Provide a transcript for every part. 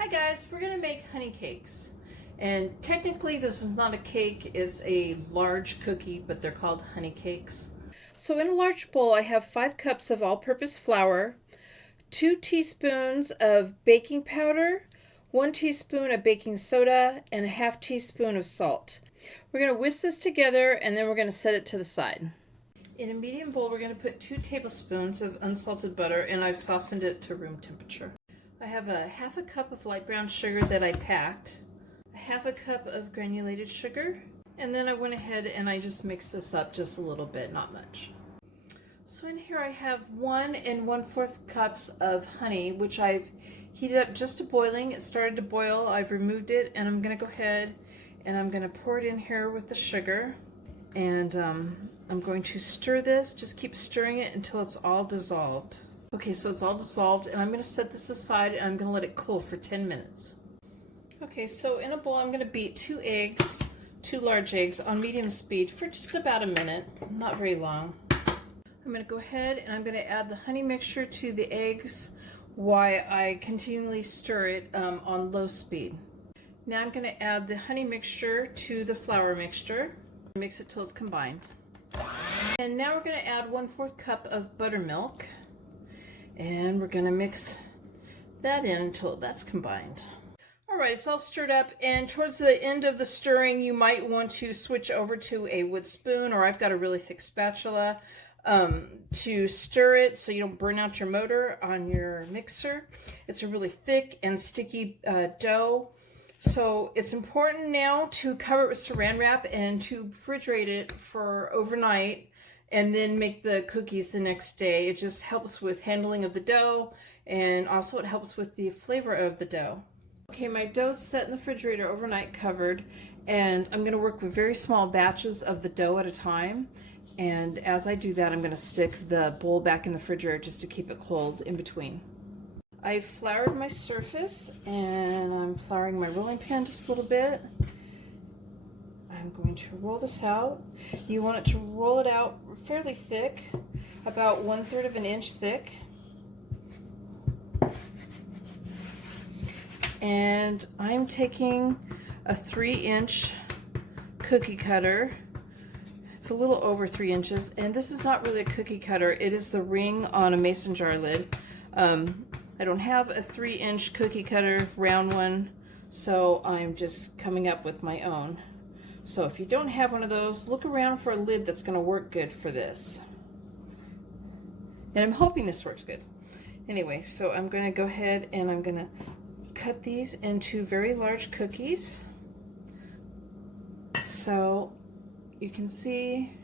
Hi guys, we're going to make honey cakes. And technically this is not a cake, it's a large cookie, but they're called honey cakes. So in a large bowl I have 5 cups of all-purpose flour, 2 teaspoons of baking powder, 1 teaspoon of baking soda, and a half teaspoon of salt. We're going to whisk this together and then we're going to set it to the side. In a medium bowl we're going to put 2 tablespoons of unsalted butter, and I've softened it to room temperature. I have a half a cup of light brown sugar that I packed, a half a cup of granulated sugar, and then I went ahead and I just mixed this up just a little bit, not much. So in here I have 1 1/4 cups of honey, which I've heated up just to boiling. It started to boil, I've removed it, and I'm going to go ahead and I'm going to pour it in here with the sugar. And I'm going to stir this, just keep stirring it until it's all dissolved. Okay, so it's all dissolved, and I'm going to set this aside and I'm going to let it cool for 10 minutes. Okay, so in a bowl I'm going to beat 2 eggs, 2 large eggs on medium speed for just about a minute, not very long. I'm going to go ahead and I'm going to add the honey mixture to the eggs while I continually stir it on low speed. Now I'm going to add the honey mixture to the flour mixture. Mix it till it's combined. And now we're going to add 1/4 cup of buttermilk. And we're going to mix that in until that's combined. Alright, it's all stirred up, and towards the end of the stirring you might want to switch over to a wood spoon, or I've got a really thick spatula to stir it so you don't burn out your motor on your mixer. It's a really thick and sticky dough. So it's important now to cover it with saran wrap and to refrigerate it for overnight and then make the cookies the next day. It just helps with handling of the dough, and also it helps with the flavor of the dough. Okay, my dough's set in the refrigerator overnight covered, and I'm going to work with very small batches of the dough at a time. And as I do that, I'm going to stick the bowl back in the refrigerator just to keep it cold in between. I've floured my surface, and I'm flouring my rolling pin just a little bit. I'm going to roll this out. You want it to roll it out fairly thick, about 1/3 of an inch thick. And I'm taking a 3-inch cookie cutter. It's a little over 3 inches, and this is not really a cookie cutter. It is the ring on a mason jar lid. I don't have a 3-inch cookie cutter, round one, so I'm just coming up with my own. So if you don't have one of those, look around for a lid that's going to work good for this. And I'm hoping this works good. Anyway, so I'm going to go ahead and I'm going to cut these into very large cookies. So you can see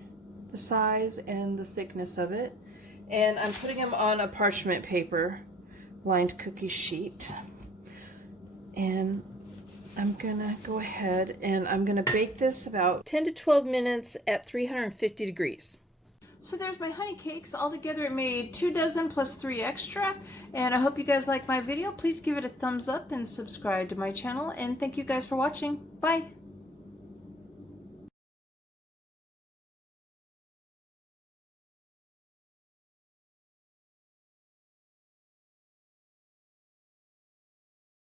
the size and the thickness of it. And I'm putting them on a parchment paper lined cookie sheet. And I'm gonna go ahead and I'm gonna bake this about 10 to 12 minutes at 350 degrees. So there's my honey cakes. Altogether it made 2 dozen plus 3 extra, and I hope you guys like my video. Please give it a thumbs up and subscribe to my channel, and thank you guys for watching. Bye!